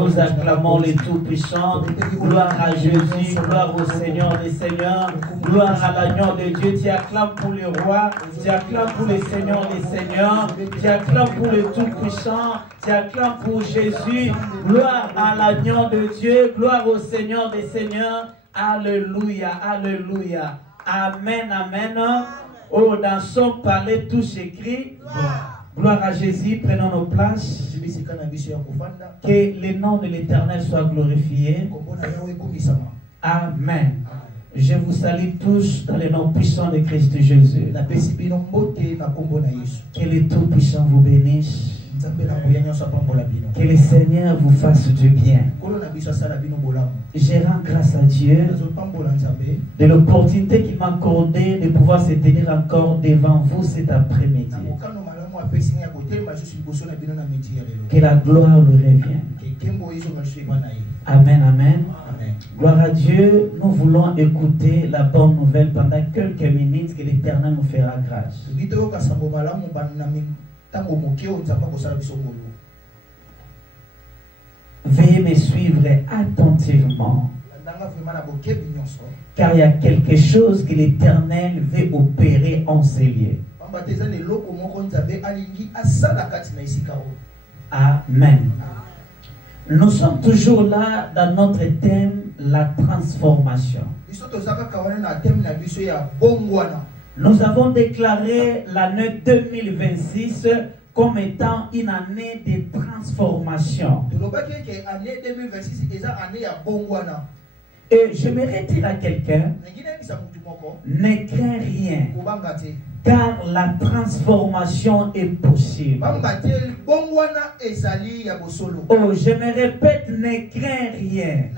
Nous acclamons les Tout-Puissants. Gloire à Jésus, gloire au Seigneur des Seigneurs, gloire à l'agneau de Dieu. Tu acclames pour le roi, tu acclames pour le Seigneur des Seigneurs, tu acclames pour le Tout-Puissant, tu acclames pour Jésus. Gloire à l'agneau de Dieu, gloire au Seigneur des Seigneurs. Alléluia, alléluia. Amen, amen. Oh, dans son palais, tout s'écrit. Gloire à Jésus, prenons nos places. Que le nom de l'Éternel soit glorifié. Amen. Je vous salue tous dans le nom puissant de Christ Jésus. Que le Tout-Puissant vous bénisse. Que le Seigneur vous fasse du bien. Je rends grâce à Dieu de l'opportunité qu'il m'a accordée de pouvoir se tenir encore devant vous cet après-midi. Que la gloire lui revienne. Amen, amen. Gloire à Dieu, nous voulons écouter la bonne nouvelle pendant quelques minutes que l'Éternel nous fera grâce. Veuillez me suivre attentivement, car il y a quelque chose que l'Éternel veut opérer en ces lieux. Amen. Nous sommes toujours là dans notre thème, la transformation. Nous avons déclaré l'année 2026 comme étant une année de transformation. Et j'aimerais dire à quelqu'un, ne crains rien, car la transformation est possible. Oh, je me répète, ne crains rien.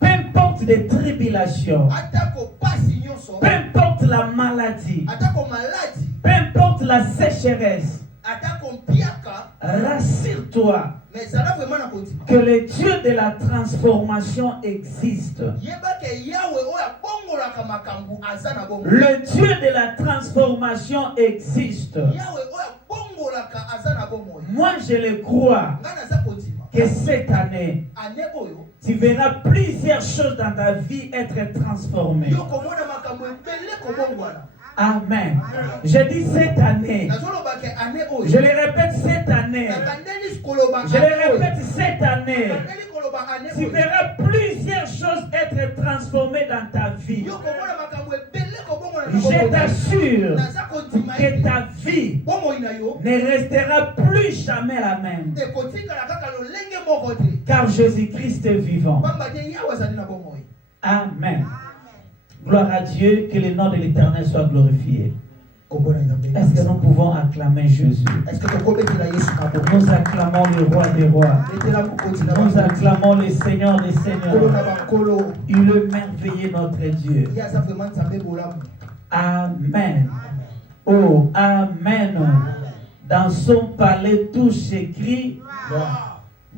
Peu importe les tribulations, peu importe la maladie, peu importe la sécheresse, rassure-toi que le Dieu de la transformation existe. Le Dieu de la transformation existe. Moi, je le crois que cette année, tu verras plusieurs choses dans ta vie être transformées. Amen. Je dis cette année. Je le répète cette année. Je le répète cette année. Tu verras plusieurs choses être transformées dans ta vie. Je t'assure que ta vie ne restera plus jamais la même. Car Jésus-Christ est vivant. Amen. Gloire à Dieu, que le nom de l'Éternel soit glorifié. Est-ce que nous pouvons acclamer Jésus? Nous acclamons le roi des rois. Nous acclamons le Seigneur des seigneurs. Il est merveilleux notre Dieu. Amen. Oh, amen. Dans son palais tout s'écrit.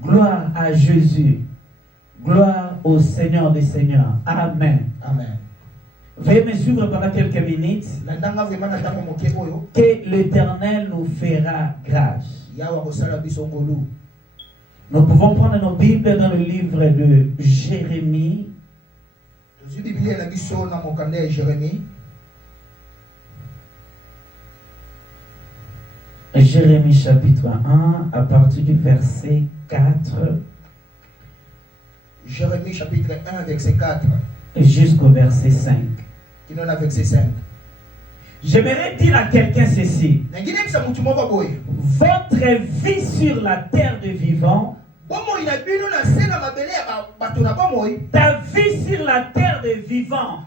Gloire à Jésus. Gloire au Seigneur des seigneurs. Amen. Amen. Veuillez me suivre pendant quelques minutes. Que l'Éternel nous fera grâce. Nous pouvons prendre nos Bibles dans le livre de Jérémie. Jérémie chapitre 1 à partir du verset 4. Jérémie chapitre 1 verset 4. Jusqu'au verset 5. J'aimerais dire à quelqu'un ceci. Votre vie sur la terre de vivants, ta vie sur la terre de vivants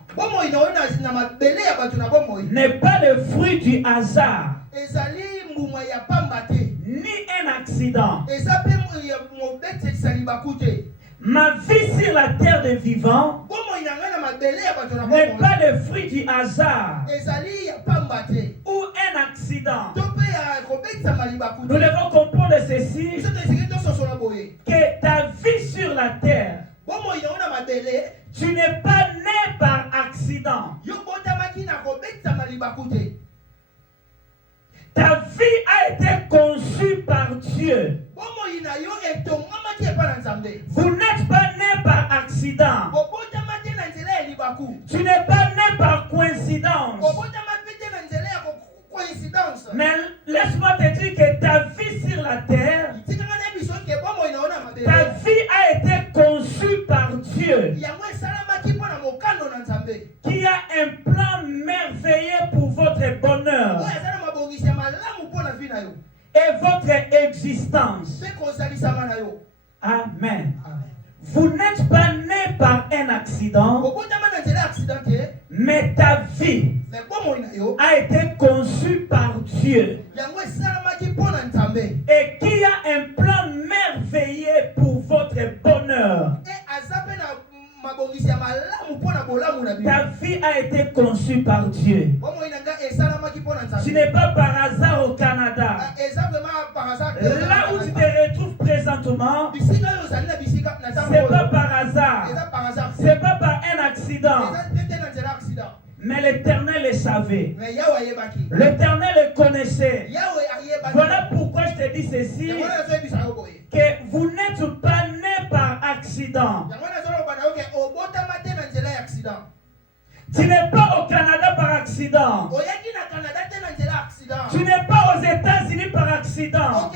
n'est pas le fruit du hasard, ni un accident. Ma vie sur la terre des vivants n'est pas le fruit du hasard ou un accident. Nous devons comprendre ceci, que ta vie sur la terre, tu n'es pas né par accident. Ta vie a été conçue par Dieu. Vous n'êtes pas né par accident. Tu n'es pas né par coïncidence. Mais laisse-moi te dire que ta vie sur la terre, ta vie a été conçue par Dieu, qui a un plan merveilleux pour votre bonheur et votre existence. Amen. Vous n'êtes pas né par un accident, mais ta vie a été conçue par Dieu et qui a un plan merveilleux pour votre bonheur. Ta vie a été conçue par Dieu. Tu n'es pas par hasard au Canada. Là où tu te retrouves présentement, c'est pas par hasard. C'est pas par un accident. Mais l'Éternel le savait. L'Éternel le connaissait. Voilà pourquoi je te dis ceci, que vous n'êtes pas né par accident. Tu n'es pas au Canada par accident. Tu n'es pas aux États-Unis par accident.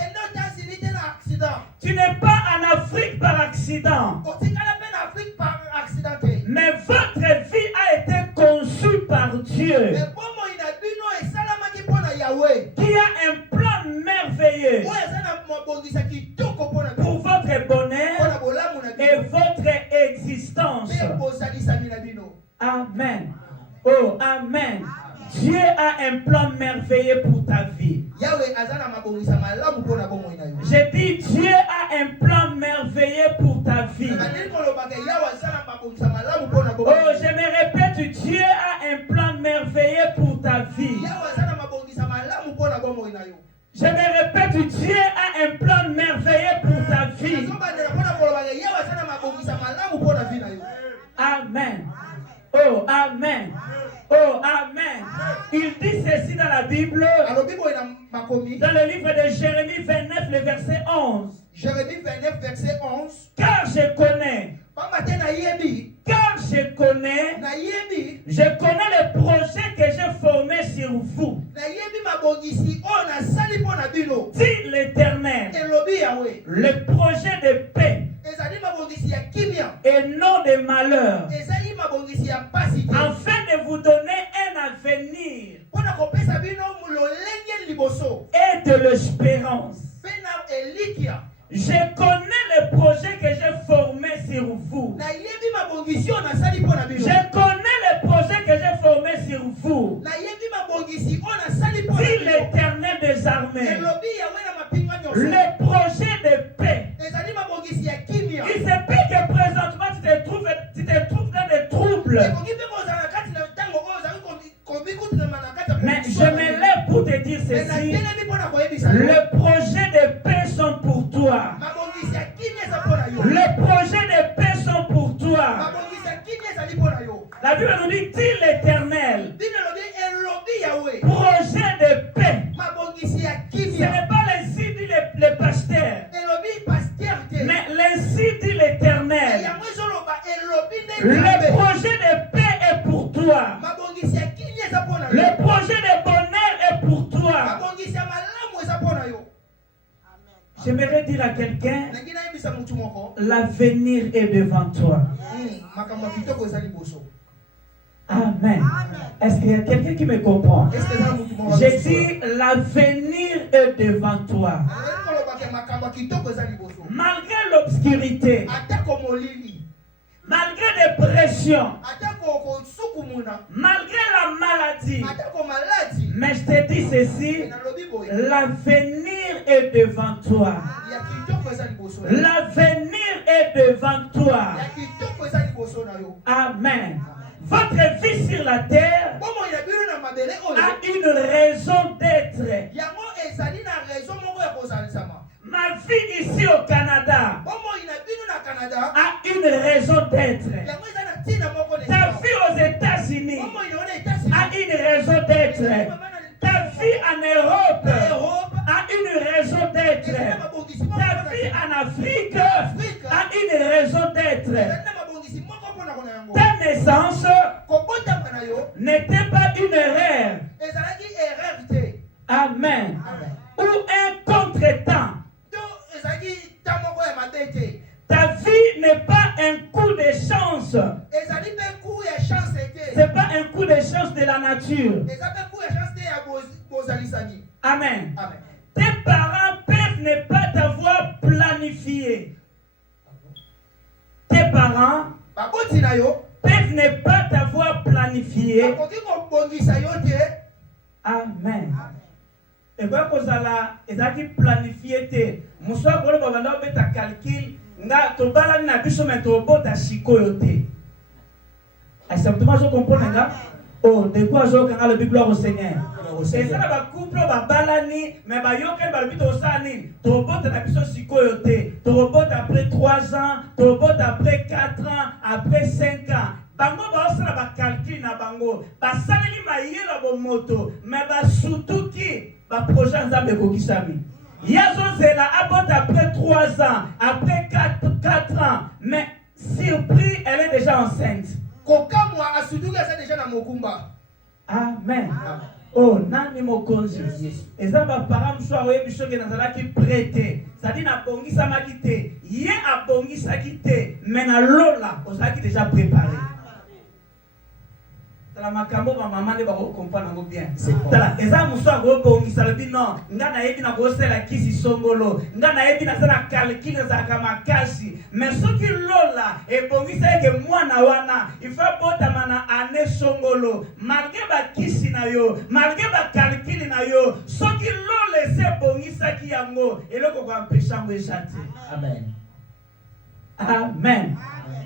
Tu n'es pas en Afrique par accident. Mais votre vie a été conçue par Dieu, qui a un plan merveilleux pour votre bonheur et votre existence. Amen. Oh, amen. Dieu a un plan merveilleux pour ta vie. J'ai dit Dieu a un plan merveilleux pour ta vie. Oh, je me répète, Dieu a un plan merveilleux pour ta vie. Je me répète, Dieu a un plan merveilleux pour ta vie. Amen. Oh, amen. Oh, amen. Il dit ceci dans la Bible, dans le livre de Jérémie 29, le verset 11. Jérémie 29, verset 11. Car je connais le projet que j'ai formé sur vous, dit l'Éternel, le projet de paix et non de malheur, afin de vous donner un avenir et de l'espérance. Je connais le projet que j'ai formé sur vous. Je connais le projet que j'ai formé sur vous, dit l'Éternel des armées. Le projet de paix. Il se peut que présentement tu te trouves dans des troubles. Mais je me lève pour te dire ceci. Le projet de paix sont pour toi. Le projet de paix sont pour toi. La Bible nous dit, dit l'Éternel. Projet de paix. Ce n'est pas l'ainsi dit le pasteur, mais l'ainsi dit l'Éternel. Le projet de paix est pour toi. Le projet de bonheur est pour toi. J'aimerais dire à quelqu'un, l'avenir est devant toi. Amen. Est-ce qu'il y a quelqu'un qui me comprend? J'ai dit, l'avenir est devant toi. Malgré l'obscurité, malgré les pressions, malgré la maladie, mais je te dis ceci, l'avenir est devant toi. L'avenir est devant toi. Amen. Votre vie sur la terre a une raison d'être. Ma vie ici au Canada a une raison d'être. Ta vie aux États-Unis a une raison d'être. Ta vie en Europe a une raison d'être. Ta vie en Afrique a une raison d'être. ezali na mabongisi moko mpona kona yango. Ta naissance kobotama na yo n'était pas une erreur. ezalaki erreur te. Amen. Amen. Ou un contretemps. to ezalaki ta moko ya mabe te. Ta vie n'est pas un coup de chance. ezali mpe coup ya chance te. C'est pas un coup de chance de la nature. eza mpe coup ya chance te ya bozalisani. Amen. Amen. Tes parents peuvent ne pas t'avoir planifié. Tes parents baboti na yo peuvent ne pas t'avoir planifié. bakoki kobongisa yo te. Amen. Et quoi que ça là, ils ont planifié te. Moussa bolo babanda obeta calcul nga to bala na biso mais to bota sikoyo te. Exactement je comprends nga. Oh, de quoi je quand le Bible au Seigneur. Et ça ba couple ba balani mais ba yokel ba bito sani. To bota na biso sikoyo te. To bota après 3 ans, to bota après 4 ans, après 5 ans. Bango ba osala ba calcul na bango. Ba saleli mayela bo moto mais ba surtout qui ba projet nzambe kokisami. Yazo zela abot après 3 ans, après 4 ans, mais surpris, elle est déjà enceinte. kokamwa asuduka eza déjà na mokumba. Amen. Oh, nani mokonzi. Eza ba parents mso oyebi soki nazalaki prêté. Ça dit na bongisa makite, ye a bongisa kite, mais na lola ozalaki déjà préparé. Tala makambo ba maman ne ba ko comprendre ngo bien. Tala eza muso go bongisa le bino, nga na yebi na go sela kisi songolo, nga na yebi na sala calcul za kama kashi, mais soki lola e bongisa ke mwana wana, il faut bota mana ane songolo, malgré ba kisi na yo, malgré ba calcul na yo, soki lola se bongisa ki yango, eloko ko empêcher ngo échapper. Amen. Amen.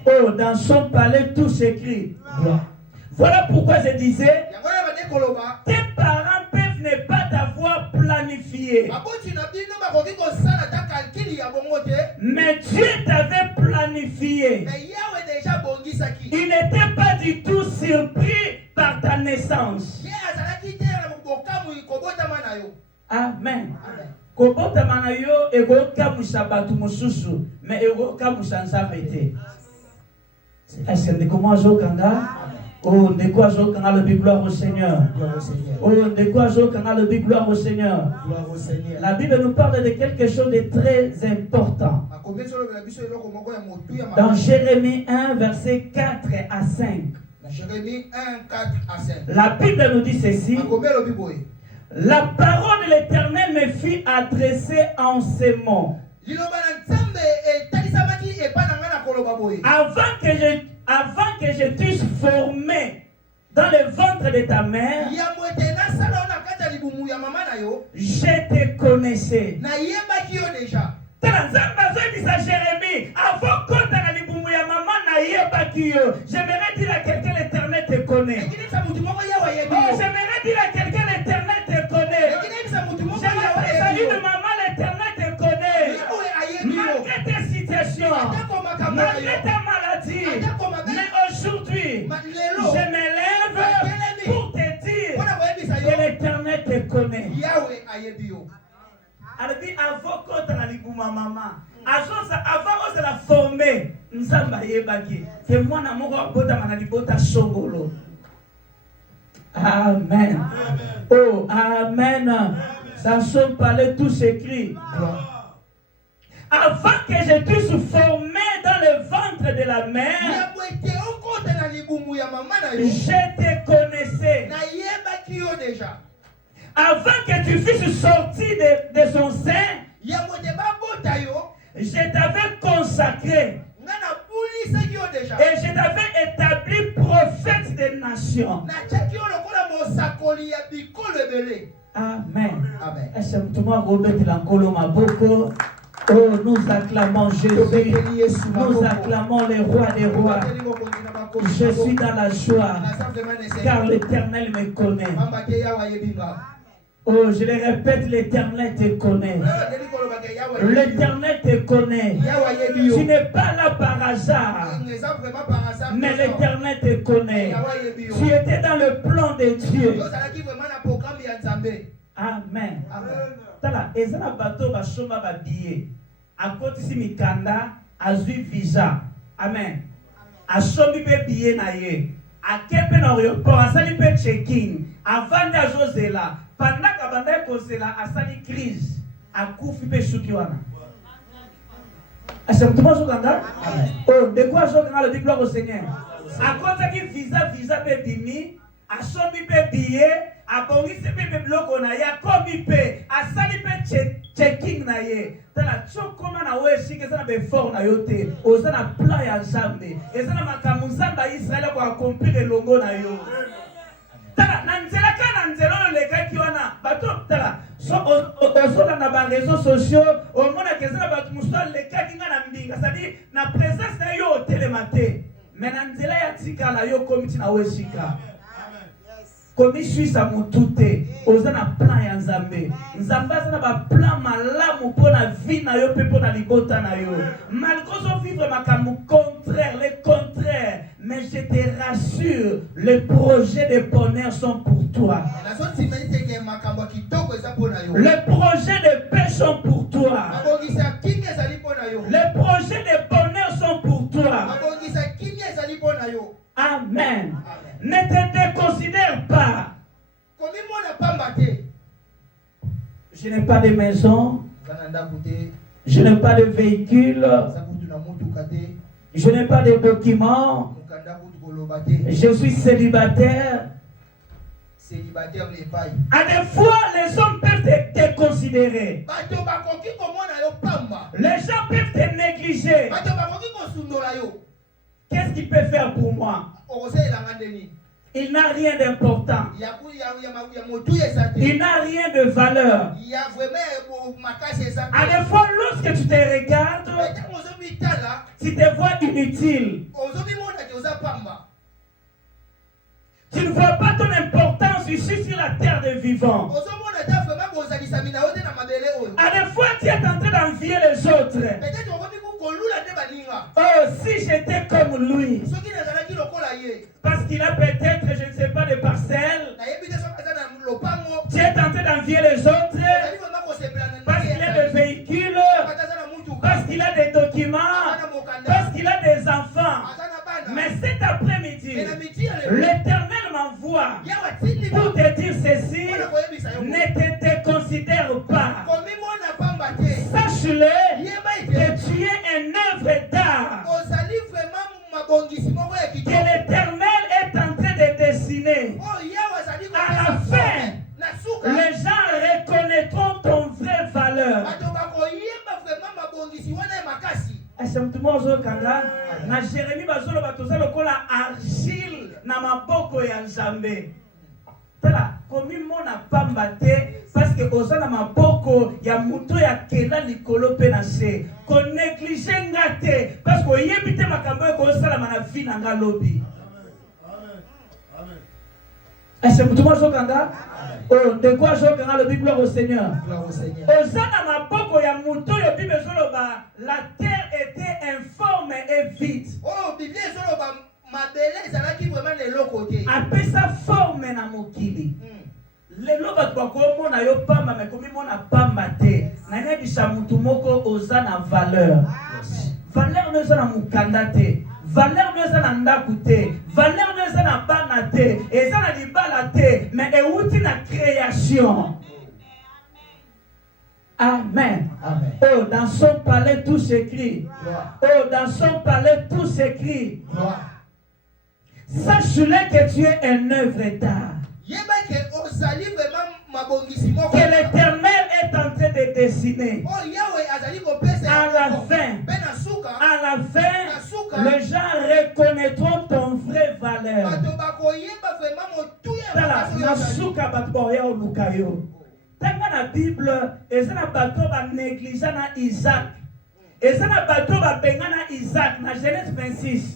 Oh, dans son palais tout s'écrit. Voilà pourquoi je disais, tes parents peuvent ne pas t'avoir planifié. Mais Dieu t'avait planifié. Il n'était pas du tout surpris par ta naissance. Amen. Kobota manayo ego kamusa batu mususu, mais ego kamusa nzambe. Est-ce que comment je kanga? Oh, de quoi je quand le gloire au Seigneur. Oh, de quoi je quand le gloire au Seigneur. La Bible nous parle de quelque chose de très important. Dans Jérémie 1, verset 4 à 5. Jérémie 1, 4 à 5. La Bible nous dit ceci. La parole de l'Éternel me fit adresser en ces mots. Avant que je t'eusse formé dans le ventre de ta mère, je te connaissais. Jérémie, avant qu'on j'aimerais dire à quelqu'un l'Éternel te connaît. J'aimerais dire à quelqu'un l'Éternel te connaît. J'aimerais dire une maman l'Éternel te connaît. Malgré tes situations, malgré ta maladie, mais aujourd'hui, je me lève pour te dire que l'Éternel te connaît. Alors, avant qu'on t'en maman, avant qu'on la formé, nous sommes que moi, na mon bota manalibota songolo. Amen. Oh, amen. Dans son palais, tout s'écrit. Avant que je t'eusse formé dans le ventre de la mère, je te connaissais. Avant que tu fusses sorti de son sein, je t'avais consacré. Et je t'avais établi prophète des nations. Amen. Est-ce que tout le monde remet l'encolo maboko? Oh, nous acclamons Jésus. Nous acclamons le roi des rois. Je suis dans la joie, car l'Éternel me connaît. Oh, je le répète, l'Éternel te connaît. L'Éternel te connaît. Tu n'es pas là par hasard, mais l'Éternel te connaît. Tu étais dans le plan de Dieu. Amen. Tala, ezala bato basomba babiye. Akoti si mikanda, azui visa. Amen. Asombi pe billet na ye. Akepe na aéroport, asali pe checking. Avant d'azozela, pendant qu'abanda kozela, asali crise. Akufi pe shuki wana. Asemtuma zokanga? Oh, de quoi zokanga le dit gloire au Seigneur. A cause qui visa pe bimi, asombi pe billet, abongisi pe bloko na ya komi pe, asali pe checking na ye. Tala chokoma na weshi ke sana be fort na yote. Ozana plan ya Nzambe. Ezana makamu Nzambe ya Israël ko accomplir longo na yo. Tala nanzela kana nzelo le kaki wana bato tala so osola na ba réseaux sociaux au mona ke sana bato musala le kaki ngana mbinga c'est-à-dire na présence na yo telemate. Mais nanzela ya tikala yo komiti na weshika. Komi suisa mutute ozana plan ya Nzambe. Nzambe azana ba plan malamu pona vie na yo pe pona libota na yo. Malgré zo vivre makamu contraire, le contraire, mais je te rassure, les projets de bonheur sont pour toi. Les projets de paix sont pour toi. Les projets de bonheur sont pour toi. Amen. Ne te déconsidère pas. Je n'ai pas de maison. Je n'ai pas de véhicule. Je n'ai pas de documents. Je suis célibataire. À des fois, les hommes peuvent te déconsidérer. Les gens peuvent te négliger. Qu'est-ce qu'il peut faire pour moi? Il n'a rien d'important. Il n'a rien de valeur. À des fois, lorsque tu te regardes, tu te vois inutile. Tu ne vois pas ton importance ici sur la terre des vivants. À des fois, tu es en train d'envier les autres. Oh, si j'étais comme lui. Parce qu'il a peut-être, je ne sais pas, des parcelles. Tu es en train d'envier les autres. Parce qu'il a des véhicules. Parce qu'il a des documents. Parce qu'il a des enfants. Mais cet après-midi, l'Éternel m'envoie pour te dire ceci. Ne te déconsidère pas. Sache-le que tu es une œuvre d'art que l'Éternel est en train de dessiner. À la fin, les gens reconnaîtront ton vraie valeur. Na Jérémie bazolo batoza lokola argile na maboko ya Nzambe. Tala komi mona pamba te parce que oza na maboko ya muto ya kela likolo pe na se. Ko négliger ngate parce que oyebi te makambo ko sala na vie na nga lobi. Est-ce que tout le monde s'entend? Oh, de quoi j'entends le Bible au Seigneur? Osana maboko ya muto yo Bible zoloba, la terre était informe et vide. Oh, Bible zoloba mabele ezalaki vraiment le lokote. Apesa forme na mokili. Lelo ba ko mona yo pamba mais komi mona pamba te. Na yebisa mutu moko ozana valeur. Valeur no zana mukanda te. Valeur ne s'en a ndakute, valeur ne s'en a banate, et ça n'a dit balate, mais est outil la création. Amen. Amen. Oh, dans son palais tout s'écrit. Oh, dans son palais tout s'écrit. Sache-le que tu es une œuvre d'art. Que l'Éternel est en train de dessiner. À la fin, les gens reconnaîtront ton vraie valeur. Dans la Bible, il y a un bateau qui néglige Isaac. Il y a un bateau qui Isaac dans Genèse 26.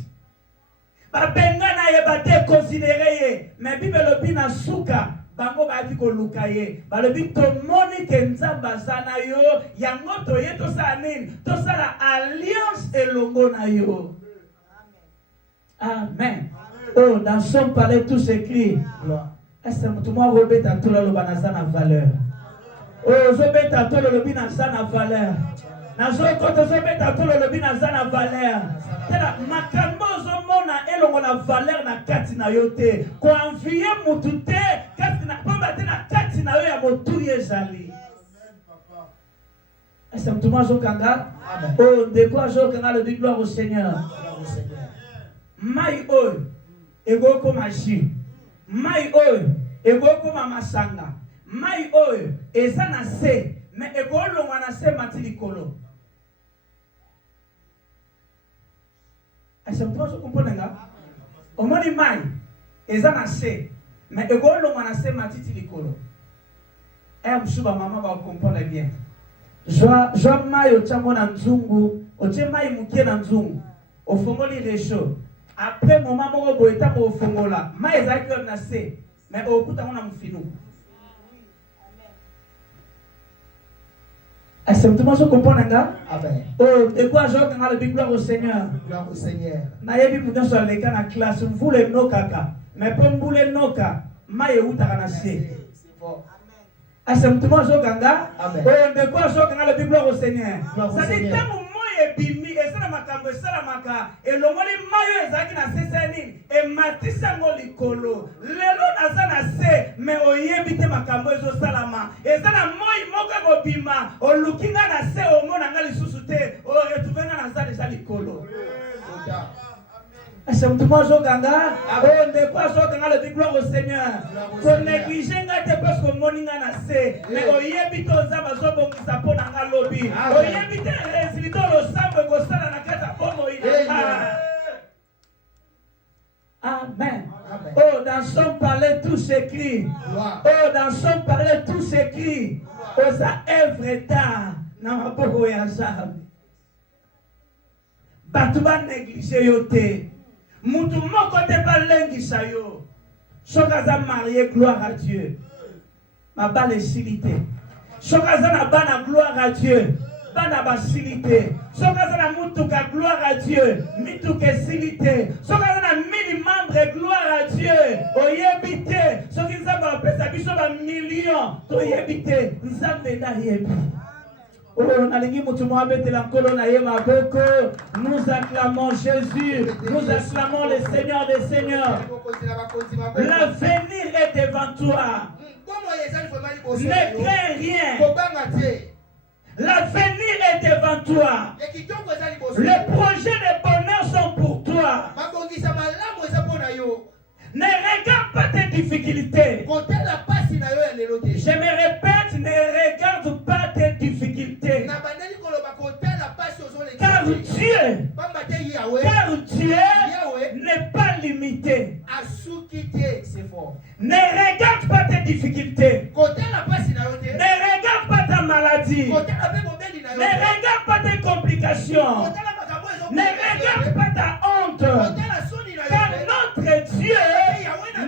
Bengana ye bate considéré mais Bible lobi na suka bango ba ti ko lukaye ba lobi to moni ke nzamba sana yo yango to ye to sa nini to sala alliance elongo na yo. Amen. Oh, dans son palais tout s'écrit. Est-ce que tout le monde rebête à tout le loba na sana valeur? Oh, je bête à tout le lobi na sana valeur. nazokota zobeta tolo lobi naza na valeur tala makambo ozomona elongo na valeur na kati na yo te koanvie mutu te kati na pamba te na kati na yo ya motuli ezali. Est-ce que mtu mwa azokanga? Oh ndeko azokanga lobi gloire au Seigneur. Mai oyo egokoma jus, mai oyo egokoma masanga, mai oyo eza na se mais ekolongwa na se mati likolo. Est-ce que vous comprenez? Omoni mai eza na se mais ekolongwa na se mati likolo. Msuba mama ba comprendre bien. Joa mai ochango na nzungu, oche mai mukie na nzungu. Ofongoli resho. Après moment moko boye ta ko fongola, mai ezaki comme na se mais okuta ngona mfinu. Est-ce que vous comprenez? Oh, de quoi je vais le gloire au Seigneur. Gloire au Seigneur. Nayebi muno sur le kana classe, mvule nokaka. Mais pour mbule noka, maye utaka na se. Est-ce que vous ganga? Oh, de quoi je vais le gloire au Seigneur. Ça dit tant moye bimi et ça makambo et ça maka et le moli mayo ezaki na seseni et matisa ngoli kolo. Lelo naza na se mais oyebite makambo ezo salama. Et ça na moyi moka ko bima o lukinga na se o mona ngali susute o retrouver na za déjà likolo. Est-ce que tout le monde ganga? Oh, de quoi je vais le gloire au Seigneur. Qu'on néglige ngate parce que moninga na se mais oyebite ozaba zobo musapo na ngalobi. Oyebite résultat lo sambo ko sala na kata bomo ina. Amen. Oh, dans son palais tout s'écrit. Oh, dans son palais tout s'écrit. Oh, sa œuvre d'art na maboko ya Nzambe. Batu ba néglige yote. Mutu moko te balengisa yo. Sokaza marié, gloire à Dieu. Ma bale silité. Sokaza na bana, gloire à Dieu. Bana ba silité. Sokaza na mutuka, gloire à Dieu. Mituke silité. Sokaza na mini membre, gloire à Dieu. Oyebite. Sokiza ba pesa biso ba million. Toyebite. Nzambe na yebi. Oh, nous acclamons Jésus, nous acclamons le Seigneur des Seigneurs. L'avenir est devant toi. Ne crains rien. L'avenir est devant toi. Les projets de bonheur sont pour toi. Ne regarde pas tes difficultés. Je me répète, ne regarde pas tes difficultés. Car Dieu n'est pas limité. Ne regarde pas tes difficultés. Ne regarde pas ta maladie. Ne regarde pas tes complications. Ne regarde pas ta honte. Car notre Dieu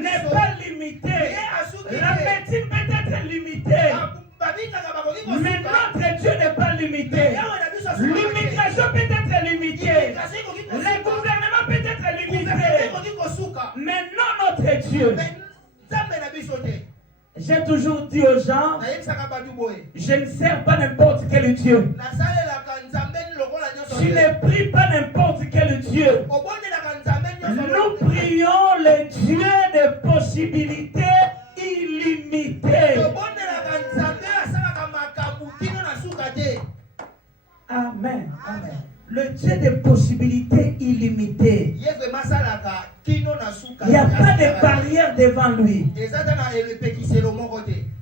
n'est pas limité. La médecine peut être limitée. Mais notre Dieu n'est pas limité. L'immigration peut être limitée. Le gouvernement peut être limité. Mais non notre Dieu. J'ai toujours dit aux gens, je ne sers pas n'importe quel Dieu. Je ne prie pas n'importe quel Dieu. Nous prions le Dieu des possibilités illimitées. Amen. Amen. Le Dieu des possibilités illimitées. Il n'y a pas de barrière devant lui.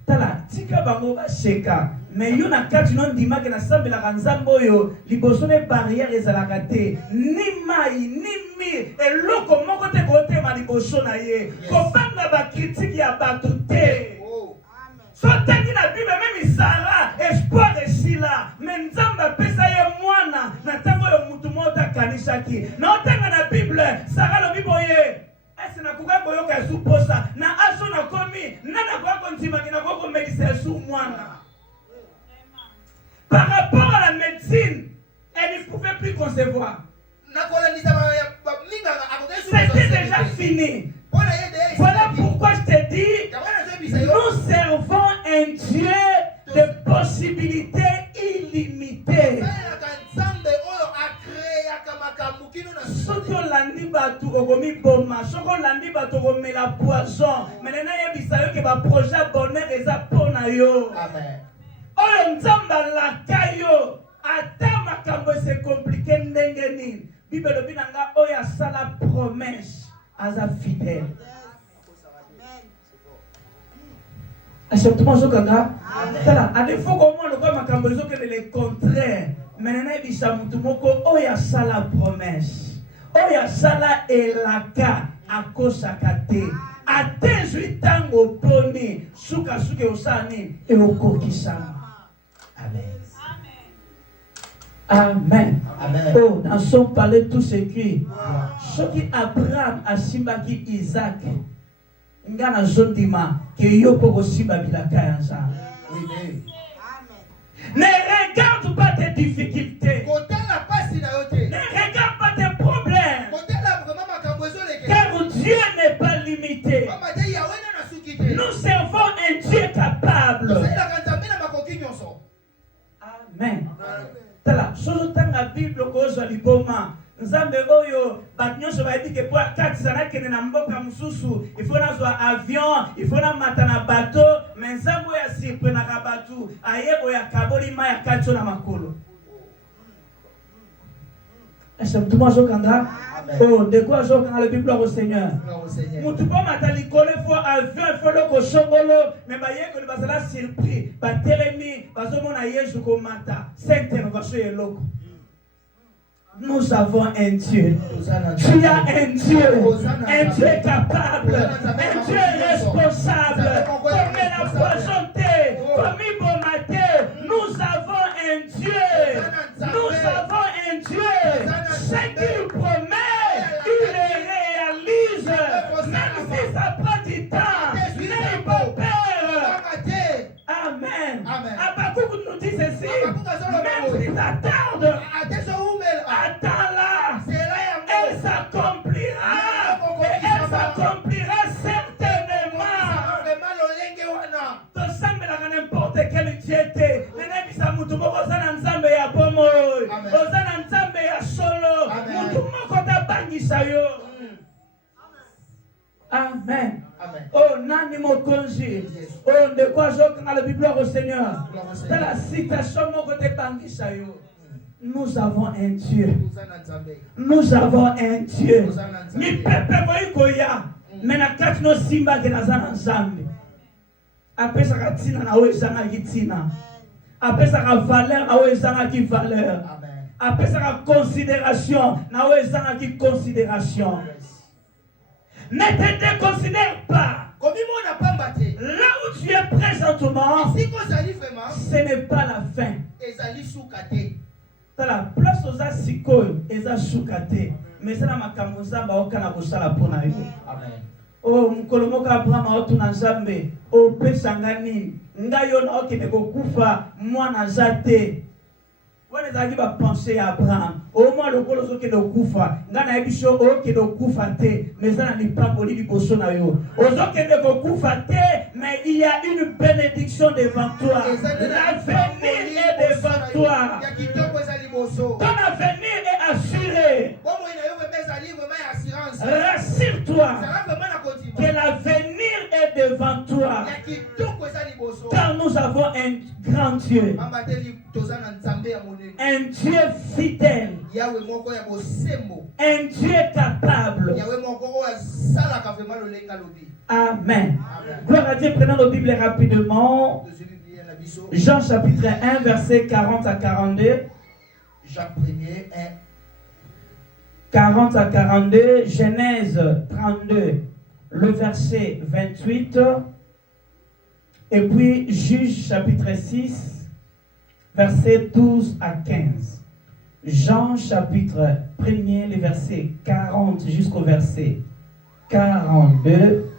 Tala, tika bango ba sheka. Mais yo na kati non dima ke na sambela kanzambo yo, liboso ne barrière ezalaka te. Ni mai, ni mi, eloko moko te kote ma liboso na ye. Kobanga ba critique ya bato te. Sotangi na Bible même Sarah, espoir esila, mais Nzamba pesa ye mwana, na tango yo mutu mota kanishaki. Na otanga na Bible, Sarah lo biboye. Est-ce na kuka boyoka su posa, na aso na komi, nana kwa kontima kina kwa komedise su mwana. Par rapport à la médecine, elle ne pouvait plus concevoir. C'était déjà fini. Voilà pourquoi je te dis, nous servons un Dieu de possibilités illimitées. soki olandi bato okomiboma, soki olandi bato okomela poison, maintenant yebisa yo ke baprojet bonheur eza mpo na yo. Oyo nzambe alaka yo ata makambo ese komplike ndenge nini. Bible elobi na nga oyo asala promesse aza fidèle. Acceptement zokanga. Tala, à défaut comment le quoi makambo ezokende le contraire. Maintenant ebisa mutu moko oyo asala promesse. Oyo asala elaka akosaka te. Ate zwi tango poni suka suka osani e okokisama. Amen. Amen. Amen. Oh, dans son palais tous écrits. Ce qui Abraham a simbaki Isaac. Ngana zondima ke yo poko simba bilaka ya nzambe. Ne regarde pas tes difficultés. Ne regarde pas tes problèmes. Car Dieu n'est pas limité. Nous servons un Dieu capable. Amen. Tala, sozo tanga Bible kozo liboma. Nzambe oyo batnyonso bayebi ke po katisana kene na mboka mususu, il faut na zwa avion, il faut na mata na bateau, mais nzambe oyo asiprenaka batu ayebo ya kaboli ma ya katio na makolo. Est-ce que tout le monde zokanga? Oh, de quoi zokanga le Bible au Seigneur? Mutu po mata likolo fo avion fo loko songolo, mais bayeko le basala surpris, batelemi bazomona Yesu ko mata, cette intervention est loko. Nous avons un Dieu. Tu as un Dieu capable, un Dieu responsable. Comme la poisonté, comme Ibomaté, nous avons un Dieu. Nous avons un Dieu. Ce qu'il promet, il le réalise. Même si ça prend du temps, n'aie pas peur. Amen. Abakouk nous dit ceci. Même si ça tarde, attends-la, elle s'accomplira, et elle s'accomplira certainement. Tu sembles à n'importe quel diété, les nébis à Moutoumoko, Zana Nzambe ya Bomo, Zana Nzambe ya Solo, Moutoumoko ta Bangisayo. Amen. Oh, nani mokonzi. Oh, de quoi je dans la Bible au Seigneur. Dans la citation mon côté Bangisayo. Nous avons un Dieu. Nous avons un Dieu. Ni pepe voikoya. Mais na kati no simba ke nazana nzambe. Apesa ka tina na wezanga kitina. Apesa ka valeur na wezanga ki valeur. Apesa ka considération na wezanga ki considération. Ne te déconsidère pas. Là où tu es présentement, ce n'est pas la fin. La place aux asikoy, eza soukate, mais c'est la makamuza ba okana kosala pona yo. Amen. Oh, mukolomoka Abraham otuna nzambe, o pesangani, ngayo na okene kokufa mwana zate. Wana zaki ba penser à Abraham. Au moins le kolozo ke dokufa, ngana ebisho o ke dokufa te, mais ça na lipamboli liboso na yo. Ozo ke dokufa te, mais il y a une bénédiction devant toi. L'avenir est devant toi. Ton avenir est assuré. Rassure-toi que l'avenir est devant toi. Car nous avons un grand Dieu. Un Dieu fidèle. Un Dieu capable. Amen. Gloire à Dieu. Prenons nos Bibles rapidement. Jean chapitre 1, verset 40 à 42. Jean 1er, 1. 40 à 42, Genèse 32, le verset 28, et puis Juge chapitre 6, verset 12 à 15. Jean chapitre 1er, les versets 40 jusqu'au verset 42,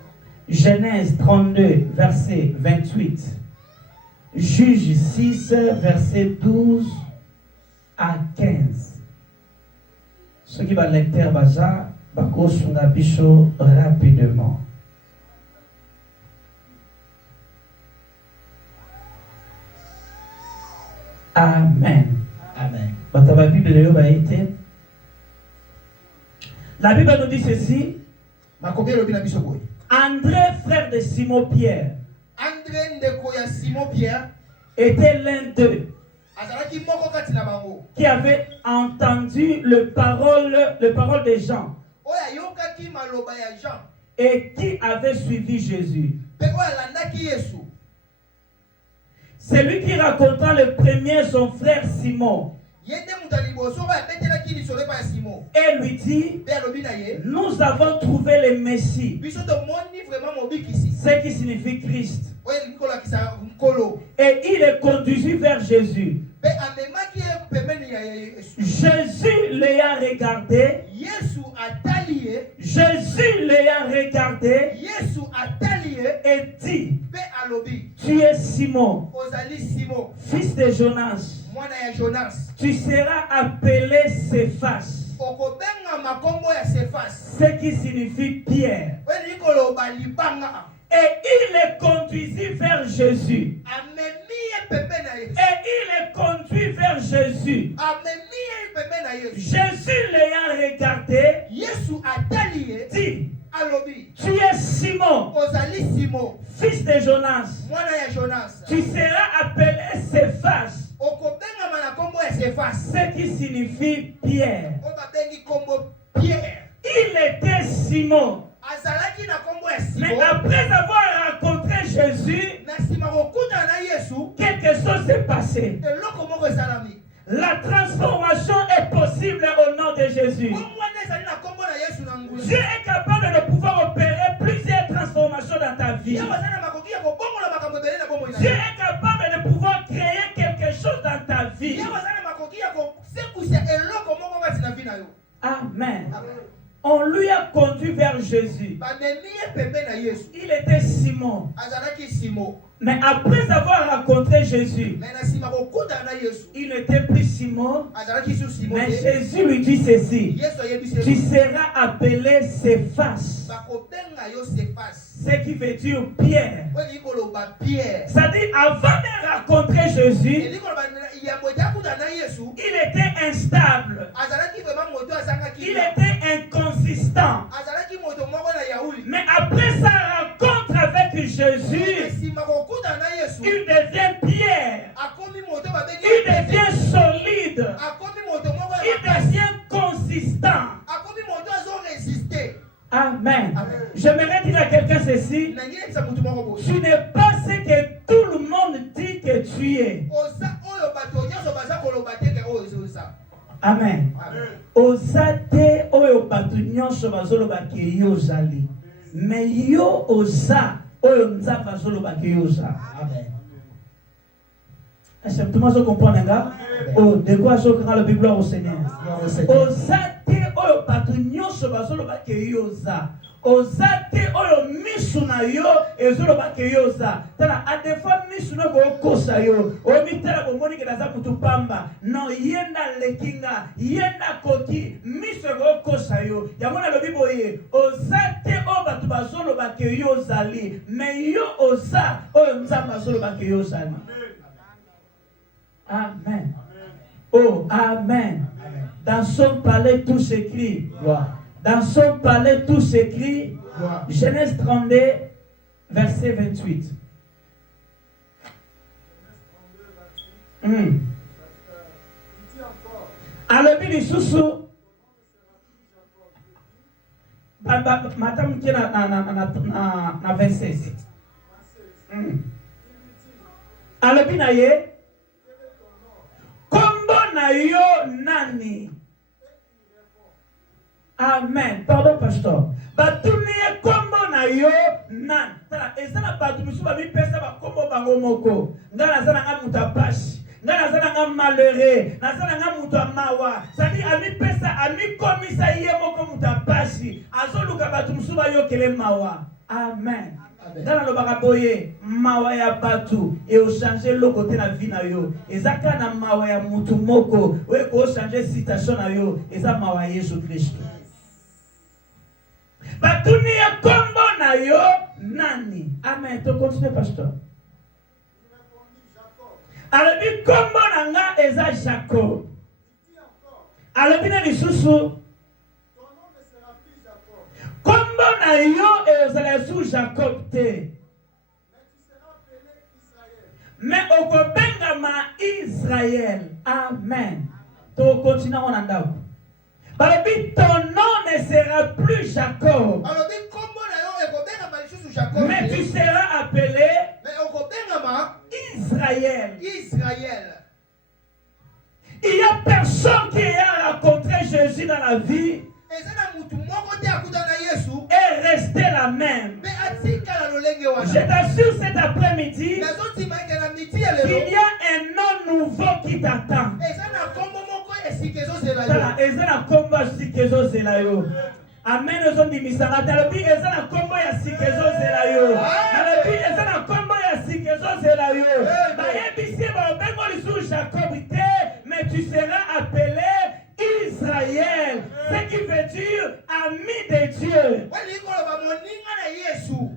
Genèse 32, verset 28, Juge 6, verset 12 à 15. Ce qui va lecteur baza, bako sunga biso rapidement. Amen. Amen. Bataba Bible yo ba été La Bible nous dit ceci. André, frère de Simon Pierre, André ndeko ya Simon Pierre, était l'un d'eux qui avait entendu le parole de Jean et qui avait suivi Jésus. C'est lui qui raconta le premier son frère Simon. Et lui dit, nous avons trouvé le Messie, ce qui signifie Christ. Et il est conduit vers Jésus. Jésus l'ayant regardé, et dit, tu es Simon, fils de Jonas. Tu seras appelé Céphas, ce qui signifie Pierre. Et il les conduisit vers Jésus. Et il les conduit vers Jésus. Jésus l'ayant regardé, dit, tu es Simon, fils de Jonas. Tu seras appelé Céphas, ce qui signifie Pierre. Il était Simon. Mais après avoir rencontré Jésus, quelque chose s'est passé. La transformation est possible au nom de Jésus. Dieu est capable de pouvoir opérer plusieurs transformations dans ta vie. Dieu est capable de pouvoir créer quelque chose dans ta vie. Amen. On lui a conduit vers Jésus. Il était Simon. Mais après avoir rencontré Jésus, il n'était plus Simon. Mais Jésus lui dit ceci, tu seras appelé Céphas, ce qui veut dire Pierre. C'est-à-dire, avant de rencontrer Jésus, il était instable. Il était inconsistant. Mais après sa rencontre avec Jésus, il devient Pierre. Il devient solide. Il devient consistant. Amen. J'aimerais dire à quelqu'un ceci. Tu n'es pas ce que tout le monde dit que tu es. Amen. Osate oyo batu nyonso bazoloba ke yo zali. Mais yo osa oyo nzambe azoloba ke yo za. Amen. Est-ce que tout le monde comprend nga? Oh, de quoi je crois la Bible au Seigneur. Osate oyo batu nyonso bazoloba ke yo za. Osate oyo misuna yo ezoloba ke yo za. Tala adefa misuna ko kosa yo. O mitela bomoni ke naza mutu pamba. No yenda lekinga, yenda koki miso ko kosa yo. Yamona lo Bible ye. Osate o batu bazoloba ke yo zali. Me yo osa oyo nzamba bazoloba ke yo zali. Amen. Oh, amen. Dans son palais tout s'écrit. Dans son palais tout s'écrit. Genèse 32, verset 28. Alors, il dit sous Madame qui na 26. Alors, il dit kombo na yo nani? Amen. Pardon, pasteur. Batuniye kombo na yo nan. Tala, ezana batu musuba mi pesa ba kombo bango moko. Ngana zana nga muta pashi. Ngana zana nga malheureux. Ngana nga muta mawa. Sadi ami pesa ami komisa ye moko muta pashi. Azoluka batu musuba yo kele mawa. Amen. Dans le baraboye, mawaya batu et au changer le côté la vie na yo. Ezaka na mawaya mutu moko, we ko changer citation na yo, eza mawaya Jésus Christ. Batuni ya kombo na yo nani? Amen. To continue pasteur. Alobi kombo na nga eza Jacob. Alobi na lisusu. na yo et ozala sous Jacob te. Mais au Kobengama Israël. Amen. To continue en andao. Ton nom ne sera plus Jacob. Mais tu seras appelé Israël. Il n'y a personne qui a rencontré Jésus dans la vie et resté la même. Je t'assure cet après-midi qu'il y a un nom nouveau qui t'attend. Amen. Mais tu seras appelé Israël, ce qui veut dire ami de Dieu.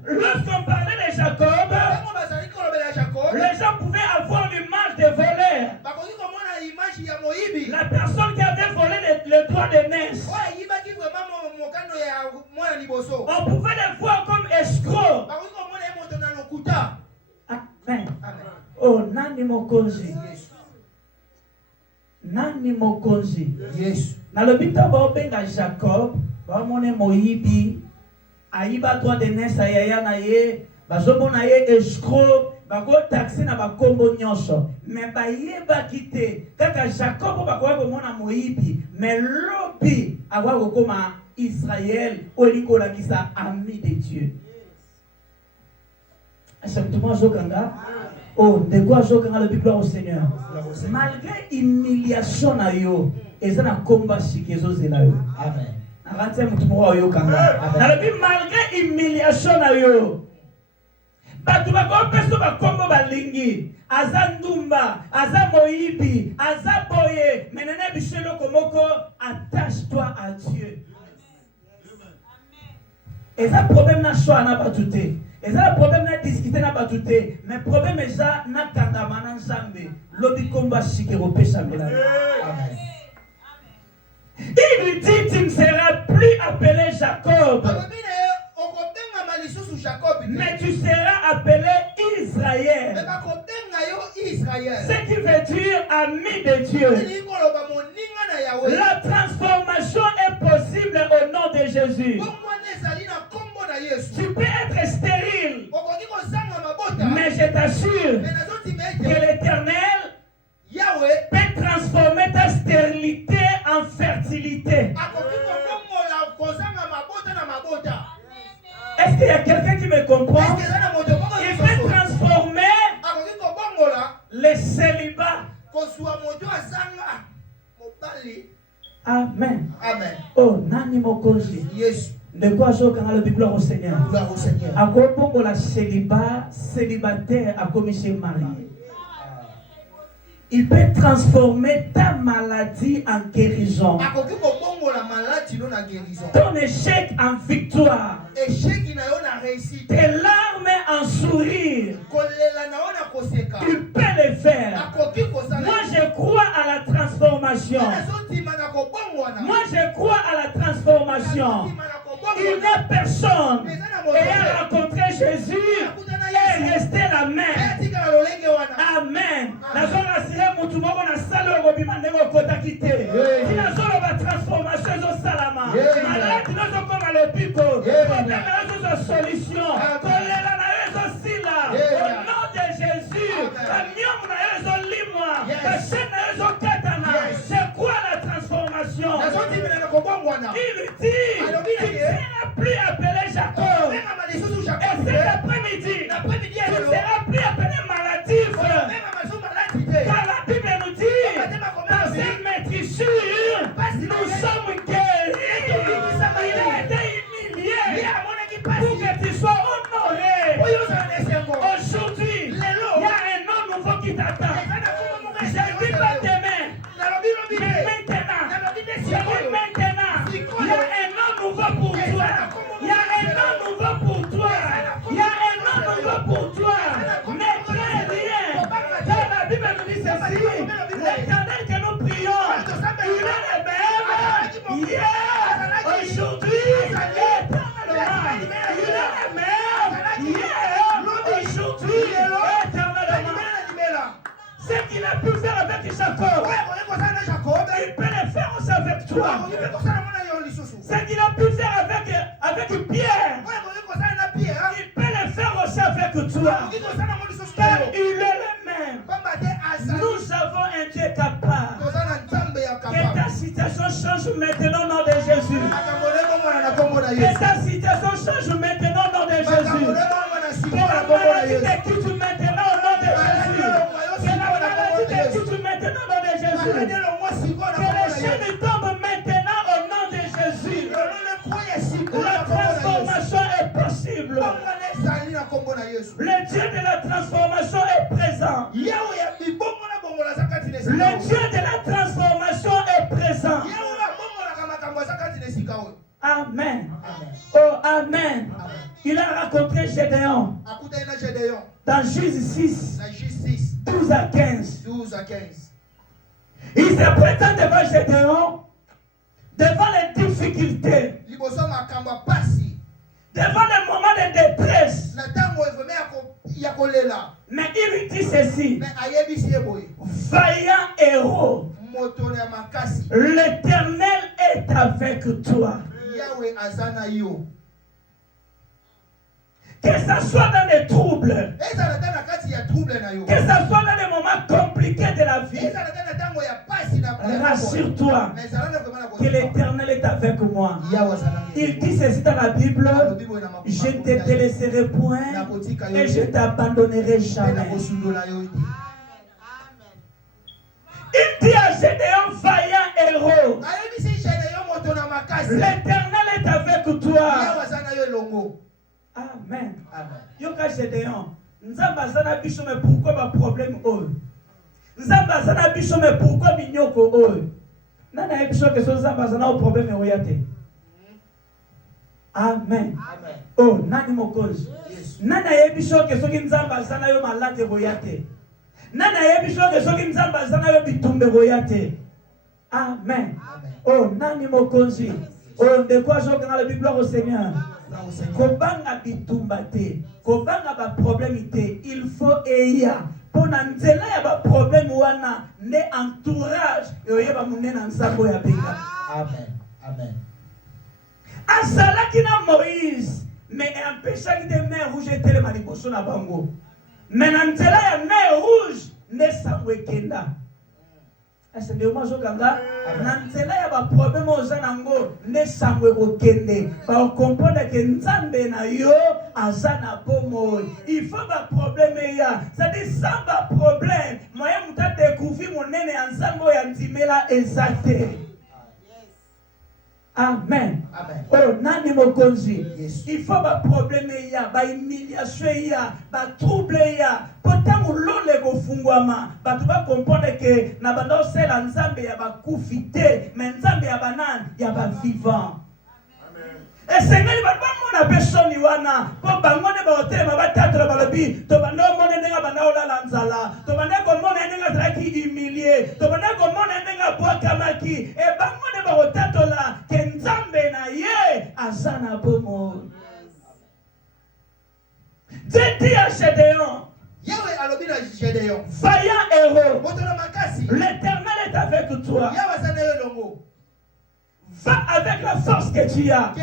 Lorsqu'on parlait de Jacob, les gens pouvaient avoir l'image de voleur. La personne qui avait volé le droit de naissance. On pouvait les voir comme escrocs. Amen. Oh, nani mokonzi. Nani mokonzi. Na le bita ba obenga Jacob, ba mone moyibi, ayiba droit de naissance ayaya na ye, ba zomona ye escroc. Bako taxi na bakombo nyonso mais bayeba kite kaka Jacob bakoya komona moyibi mais lobi awa kokoma Israël olikola kisa ami de Dieu. Asamtuma zokanga oh de quoi zokanga le Bible au Seigneur malgré humiliation na yo ezana komba sikezo zela yo. Amen. Arante mutumo yo kanga malgré humiliation na yo batu bakopeso bakombo balingi aza ndumba aza moyibi aza boye menene bishelo komoko attache-toi à Dieu. Et ça problème na choix na batute et ça problème na discuter na batute mais problème eza na kangama na nzambe lobi komba sikero pesa mela. Amen. Il lui dit tu ne seras plus appelé Jacob mais tu seras appelé Israël. Ce qui veut dire ami de Dieu. La transformation est possible au nom de Jésus. Tu peux être stérile, mais je t'assure que l'Éternel peut transformer ta stérilité en fertilité. Est-ce qu'il y a quelqu'un qui me comprend? Il peut transformer le célibat. Amen. Amen. Oh, nani mokonzi. Yes. De quoi je quand le Bible au Seigneur. Gloire au Seigneur. À quoi pour la célibat, célibataire à commission marié. Il peut transformer ta maladie en guérison. Ton échec en victoire. Tes larmes en sourire. Tu peux le faire. Moi je crois à la transformation. Moi je crois à la transformation. Il n'y a personne ayant rencontré Jésus et resté la même. Amen. La zone assurée pour tout le monde a salé au bimandé au kota quitté. Si la zone va transformation au salama. Malade nous sommes comme à l'opico. Problème nous sommes solution. Colère na aussi là. Au nom de Jésus. Amiom na ezo limwa. Kachen na ezo katana. C'est quoi la transformation? Il lui dit. Tu ne seras plus appelé Jacob. Et cet après-midi, tu ne seras plus appelé maladif. Car la Bible nous dit, dans cette maîtrisure, nous sommes guéris. Il a été humilié pour que tu sois honoré. Aujourd'hui, il y a un nom nouveau qui t'attend. Je ne dis pas demain, mais maintenant. Je dis maintenant, il y a un nom nouveau pour toi. Il y a un nom nouveau pour toi. Il y a un nom nouveau pour toi. Ne crains rien. Car la Bible nous dit ceci. L'Éternel que nous prions, il est le même hier, aujourd'hui et éternellement. Jacob, il peut le faire aussi avec toi. Ce qu'il a pu faire avec Pierre, il peut le faire aussi avec toi. Car il est le même. Nous avons un Dieu capable. Que ta situation change maintenant au nom de Jésus. Que ta situation change maintenant au nom de Jésus. Que la maladie te quitte maintenant au nom de Jésus. Que la maladie te quitte maintenant au nom de Jésus. Que les chaînes tombent maintenant au nom de Jésus. La transformation est possible. Le Dieu de la transformation est présent. Le Dieu de la transformation est présent. Amen. Oh, amen. Il a rencontré Gédéon dans Juge 6, 12 à 15. Il se présente devant Gédéon, devant les difficultés, devant les moments de détresse. Mais il lui dit ceci: vaillant héros, l'Éternel est avec toi. Que ça soit dans les troubles, que ça soit dans les moments compliqués de la vie, rassure-toi que l'Éternel est avec moi. Il dit ceci dans la Bible: je ne te délaisserai point et je ne t'abandonnerai jamais. Il dit à Gédéon: vaillant héros, l'Éternel est avec toi. Amen. Yoka Gédéon, Nzamba zana biso mais pourquoi ma problème oyo? Nzamba zana biso mais pourquoi minyoko oyo? Nana biso que so Nzamba zana o problème oyate. Amen. Oh, nani mokozi? Nana biso que so Nzamba zana yo malade oyate. Nana biso que so Nzamba zana yo bitumbe oyate. Amen. Oh, nani mokozi? Oh, de quoi je dans la Bible au Seigneur? Kobanga bitumbate, kobanga ba problème te, il faut eya. Pona nzela ya ba problème wana ne entourage yoyeba munena nsambo ya benga. Amen. Amen. Asala kina Moïse, mais empêcha ki de mer rouge etele maliboso na bango. Mais na nzela ya mer rouge ne sangwe kenda. Est-ce que moi je kanga nanzela ya ba problème ozanango ne sangwe okende ba comprendre que nzambe na yo azana bomo. Il faut ba problème ya, ça dit sans ba problème moyen muta découvrir monene ya nzambo ya ntimela exacte. Amen. Oh, nani mokonzi. Il faut ba problème ya, ba humiliation ya, ba trouble ya. Pourtant l'ole go fungwama, ba tu ba comprendre que na bando c'est la nzambe ya ba kufite, mais nzambe ya banan ya ba vivant. Et Seigneur ba mona personne wana, po bangone ba hotel ba batatra ba lobi, to bando mona nenga banda ola lanzala, to banda ko mona nenga traki humilié, to banda ko mona nenga boa kamaki, e bangone ba hotatola ke nzambe na ye azana bomo. Dit à Gédéon, vaillant héros, l'Éternel est avec toi. Va avec la force que tu as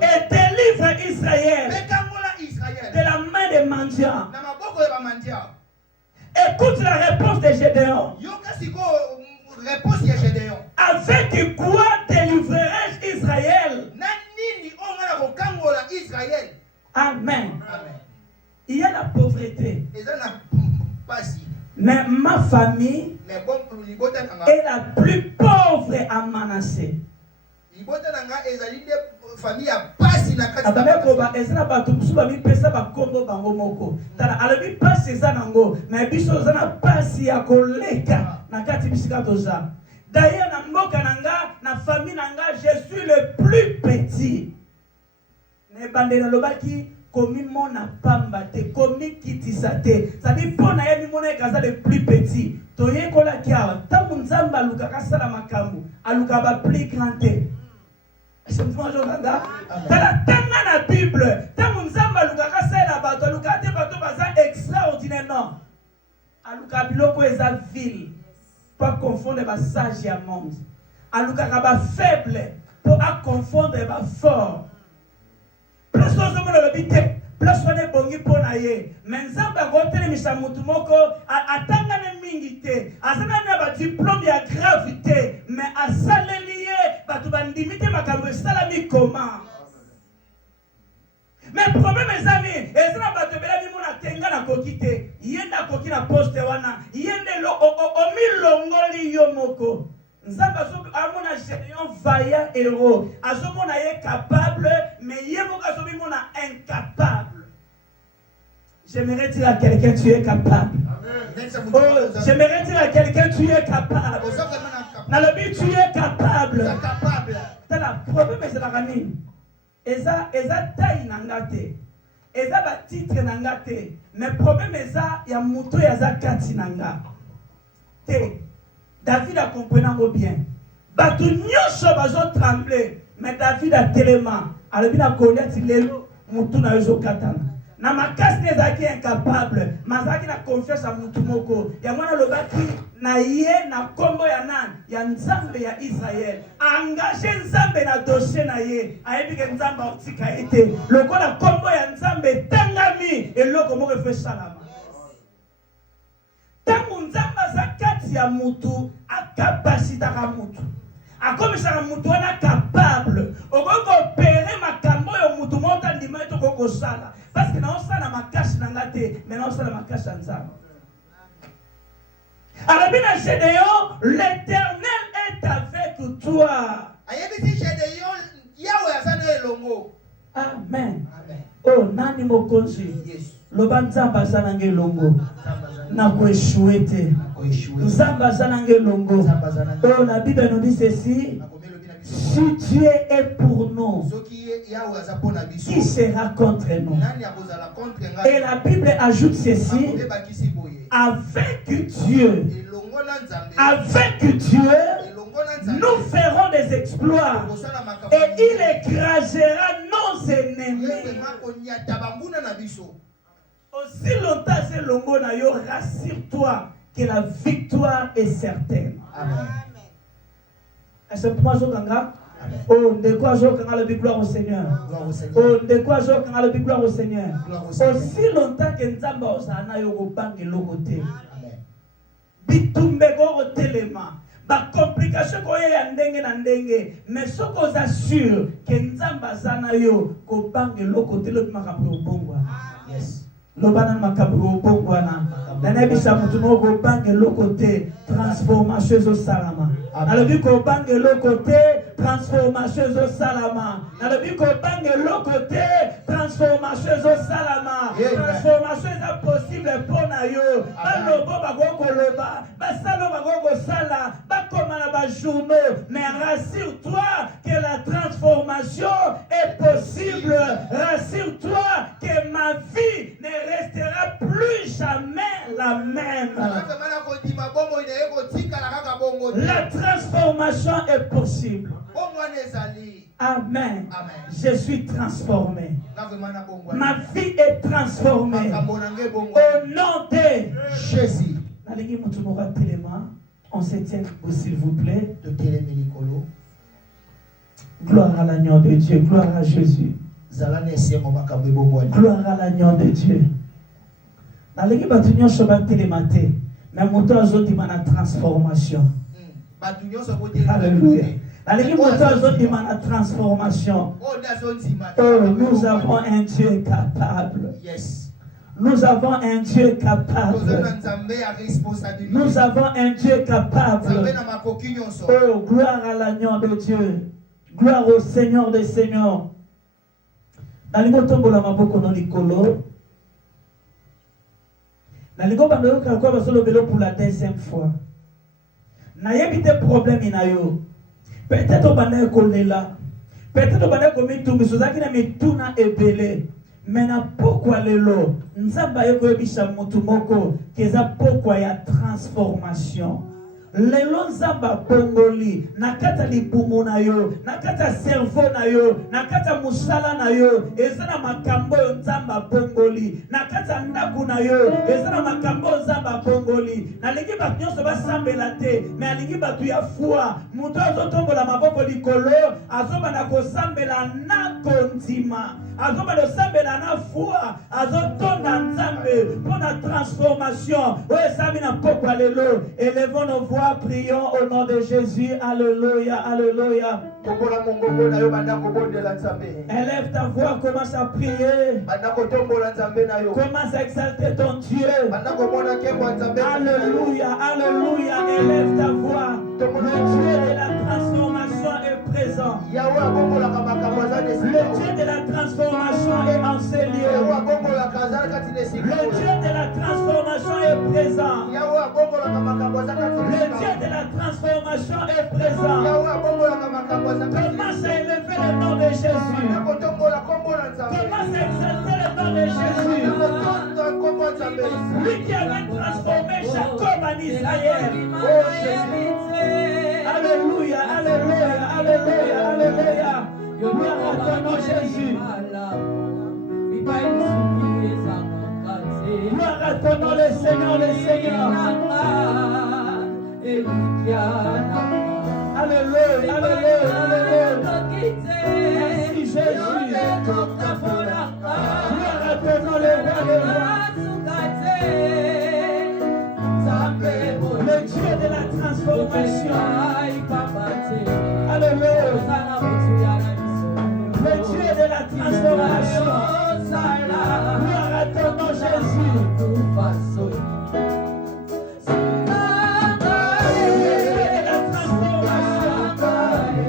et délivre Israël de la main des mendiants. Écoute la réponse de Gédéon. Avec quoi délivrerai-je Israël? Amen. Il y a la pauvreté. Mais ma famille est la plus pauvre à Manassé. D'ailleurs, na famille je suis le plus petit. Komi mona pamba te, komi kitisate. Ça dit pour na yemi mona kaza le plus petit. Toye kola kia, tamu nzamba aluka kasala makambu, aluka ba plus grand te. Est-ce que vous m'entendez? Tala tanga na Bible, tamu nzamba aluka kasala bato, aluka te bato baza extraordinaire non. aluka biloko eza ville pas confondre ba sage ya monde aluka ba faible pour confondre ba fort plus ozo mo le bité plus on est bongi pona ye mais nzamba ngotele misa mutu moko atanga ne mingi te azana na ba diplôme ya gravité mais asaleli ye batu bandimite makambo esalami comment. Mais le problème est que les gens qui ont kokite, yenda koki na poste wana, yende lo omi longoli yomoko. Nzamba so amona géant vaillant héros, azomona ye capable, mais yemoka so mona incapable. J'aimerais dire à quelqu'un tu es capable. Oh, j'aimerais dire à quelqu'un tu es capable. Dans le but tu es capable. Le problème est la ramine. Eza taille nangate. Eza ba titre nangate. Mais problème eza ya muto ya za kati nanga. Te. David a compris bien. Batu nyosho bazo trembler. Mais David a tellement. Alors bien a connaître lelo mutu na yozo katana. Na makasi nezaki incapable. Mazaki na confiance à mutu moko. Ya mwana lobaki na ye na kombo ya nan ya nzambe ya Israël. Engagé nzambe na dossier na ye. Ayebi ke nzambe otika ete. Loko na kombo ya nzambe tangami eloko moko fe salama. Tangu nzambe zakati ya mutu akapasita ka mutu. Akomisa mutu wana capable. Okoko opérer makambo yo mutu mota ndima to koko sala. Parce que na osala makasi nangate, mais na osala makasi nzambe. Arabina Gédéon, l'Éternel est avec toi. Amen. Oh, nani mokonzi. Loba nzamba zanange longo. Na kueshuete. Nzamba zanange longo. Oh, la Bible nous dit ceci. Si Dieu est pour nous, qui sera contre nous? Et la Bible ajoute ceci. Avec Dieu, nous ferons des exploits et il écrasera nos ennemis. Aussi longtemps c'est longo na yo, rassure-toi que la victoire est certaine. Amen. Est-ce que moi je kanga? Oh, de quoi je kanga le gloire au Seigneur. Oh, de quoi je kanga le gloire au Seigneur. Aussi longtemps que nzamba osana yo ko bangi lokote. Bitumbe go telema. Ba complication ko ya ndenge na ndenge, mais soko assure que nzamba sana yo ko bangi lokote lo makambo bongwa. Yes. Lobana makabro bongwana. Nana bisa mutu moko bangi lokote transformation zo salama. Nalobi ko bangi lokote transformation zo salama. Nalobi ko bangi lokote transformation zo salama. Transformation est possible pour na yo. Balobo bagoko loba, basalo bagoko sala, bakomana ba journaux, mais rassure-toi que la transformation est possible. Rassure-toi que ma vie ne restera plus jamais la même. La transformation est possible. Amen. Je suis transformé. Ma vie est transformée. Au nom de Jésus. On se tient debout, s'il vous plaît. Gloire à l'agneau de Dieu. Gloire à Jésus. Gloire à l'agneau de Dieu. Mais mon temps aujourd'hui m'a transformation. Alléluia. La transformation. Oh, nous avons un Dieu capable. Nous avons un Dieu capable. Nous avons un Dieu capable. Oh, gloire à l'agneau de Dieu. Gloire au Seigneur des Seigneurs. Pour la deuxième fois. N'ayez pas de problème inayo. Peut-être bana kolela. Peut-être bana komi tu misozaki na mituna ebele. Mais na pourquoi lelo? Nzamba yeko ebisha mutu moko keza pourquoi ya transformation. lelo nzamba bongoli nakata libumu na yo nakata cerveau na yo nakata musala na yo ezana makambo nzamba bongoli nakata ndaku na yo ezana makambo nzamba bongoli nalingi bato nyonso basambela te me alingi bato ya fwa moto azotombola maboko likolo azobanda kosambela na kondima azobanda kosambela na fwa azotonda nzambe mpona transformation oyo esami na pokwa lelo. Élevons nos voix, prions au nom de Jésus. Alléluia, alléluia. Élève ta voix, commence à prier. Commence à exalter ton Dieu. Alléluia, alléluia. Élève ta voix. Le Dieu de la transformation est présent. Le Dieu de la transformation est en ces lieux. Le Dieu de la transformation est présent. Le Dieu de la transformation est présent. Commence à élever le nom de Jésus. Commence à exalter le nom de Jésus. Lui qui avait transformé Jacob en Israël. Alléluia, alléluia, alléluia, alléluia. Gloire à ton nom Jésus. Gloire à ton nom le Seigneur, le Seigneur. Alléluia, alléluia, alléluia. Merci Jésus. Gloire à ton nom le roi des rois. Le Dieu de la transformation. Alléluia. Le Dieu de la transformation. Gloire à ton nom Jésus. Le Dieu de la transformation.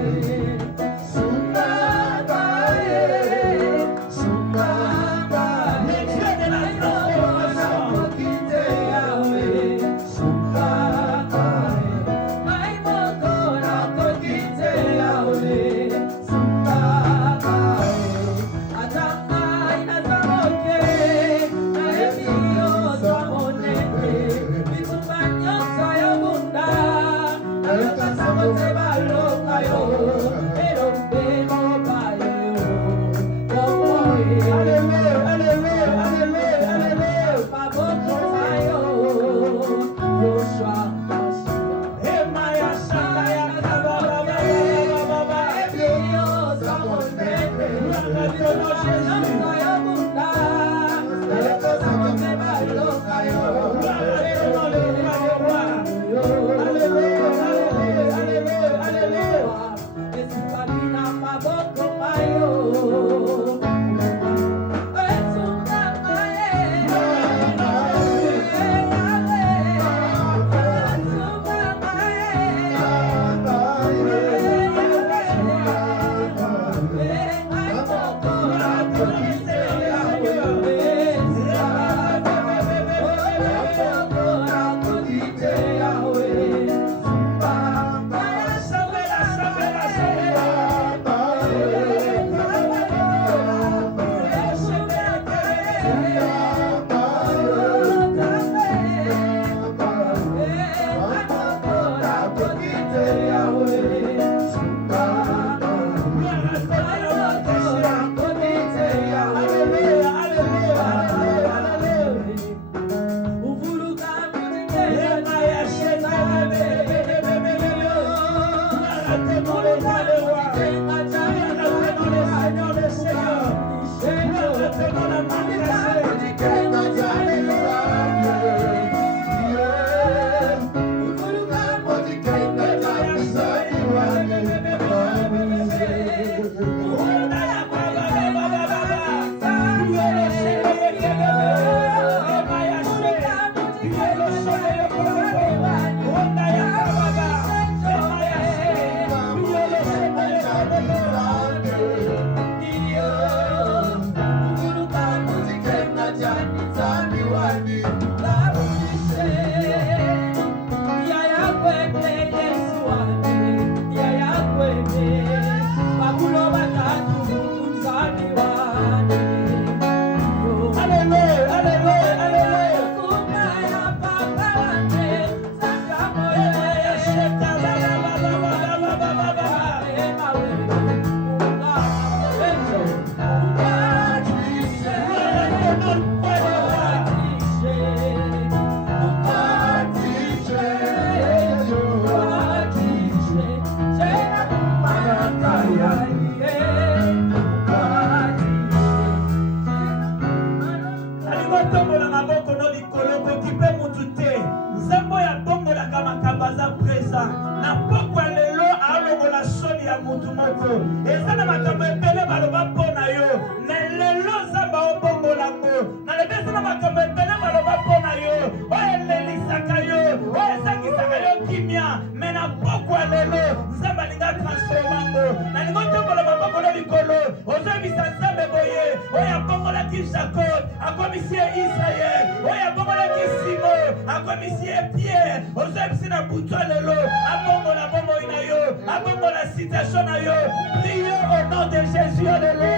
soni ya mutu moko. Eza na makambo ebele baloba mpona yo. Mais lelo Nzambe obongola ngo. Na lebesa na makambo ebele baloba mpona yo. Oyo elelisaka yo. Oyo ezangisaka yo kimia. Mais na pokwa lelo Nzambe alinga transforma ngo. Na lingo tombola maboko na likolo. Ozoyebisa Nzambe boye. Oyo abongolaki Jacob. Akomisi Israel. Oyo abongolaki Simon. Akomisi Pierre. Ozoyebisi na butu lelo. Abongola bombo ina yo. Abongola situation na yo. Priez au nom de Jésus lelo.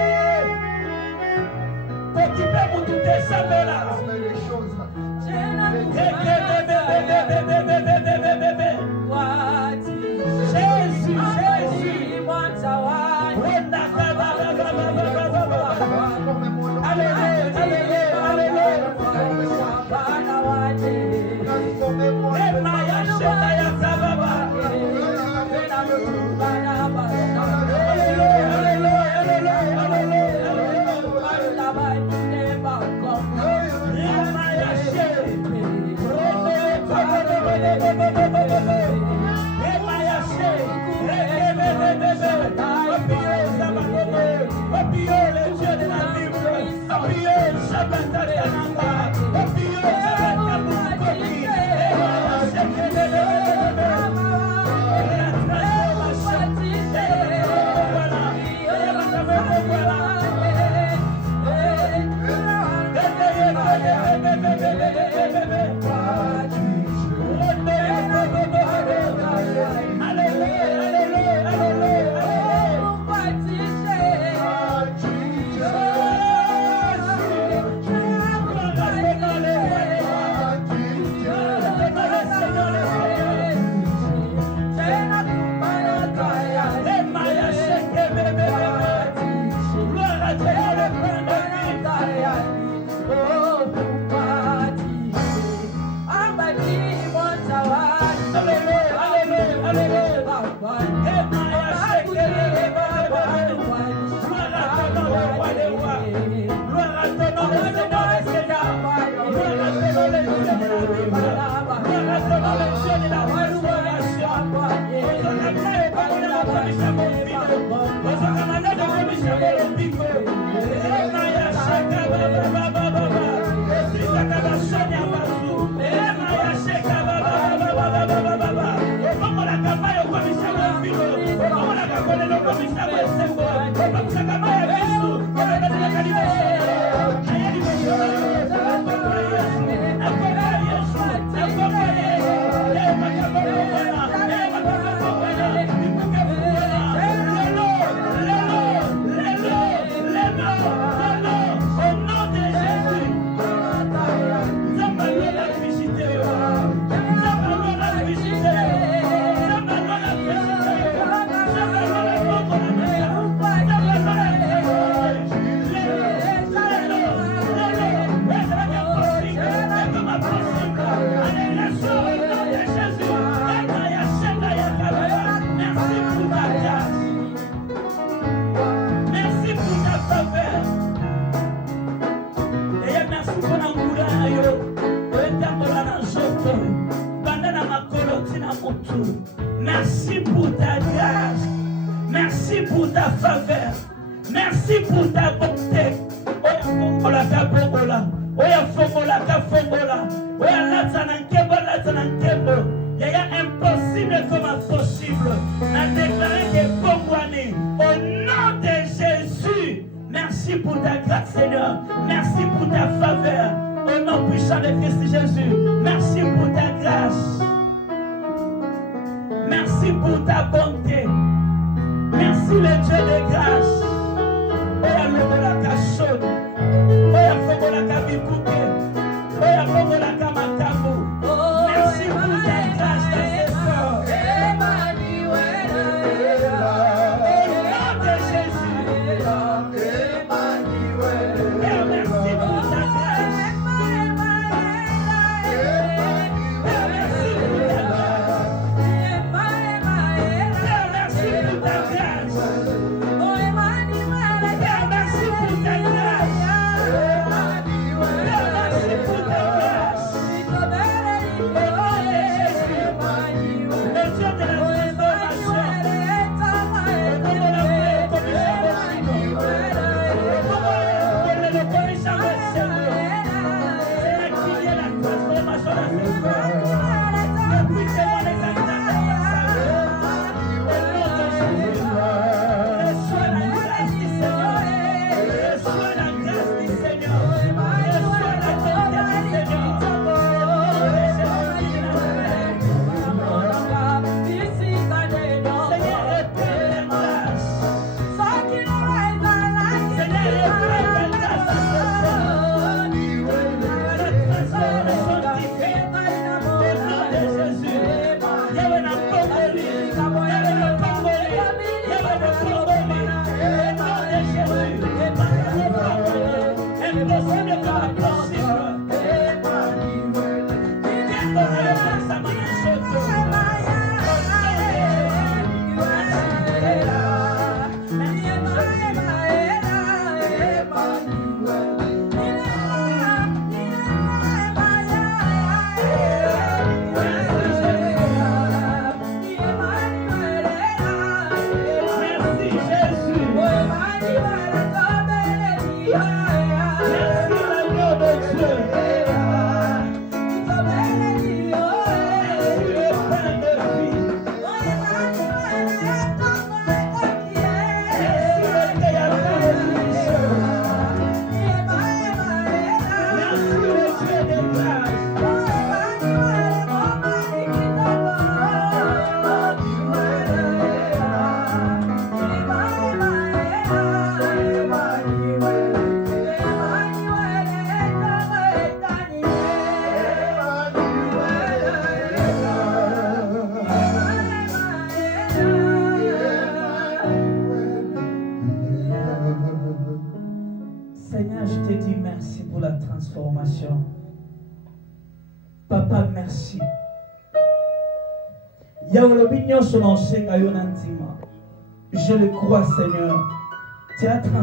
Occupez vous tout échappé là. Jésus, Jésus. Alléluia, alléluia, Merci pour ta grâce. Merci pour ta faveur. Merci pour ta bonté. Oya fongola ka bongola. Oya fongola ka fongola. Oya latana nkembo. Yaya impossible comme possible. A déclaré des bongwani. Au nom de Jésus. Merci pour ta grâce, Seigneur. Merci pour ta faveur. Au nom puissant de Christ Jésus. Merci pour ta grâce. Merci pour ta bonté. Merci le Dieu de grâce. Oya lobola ka shoni. Oya fogola ka bikuke. Oya fogola ka makambo. Merci pour ta grâce dans ces corps. Au nom de Jésus. Père, merci pour ta grâce. Père, merci pour ta grâce. Père, merci pour ta grâce. Père, merci pour ta grâce. Père, merci pour ta grâce. pour la transformation. Papa, merci. Je le crois, Seigneur. Tu as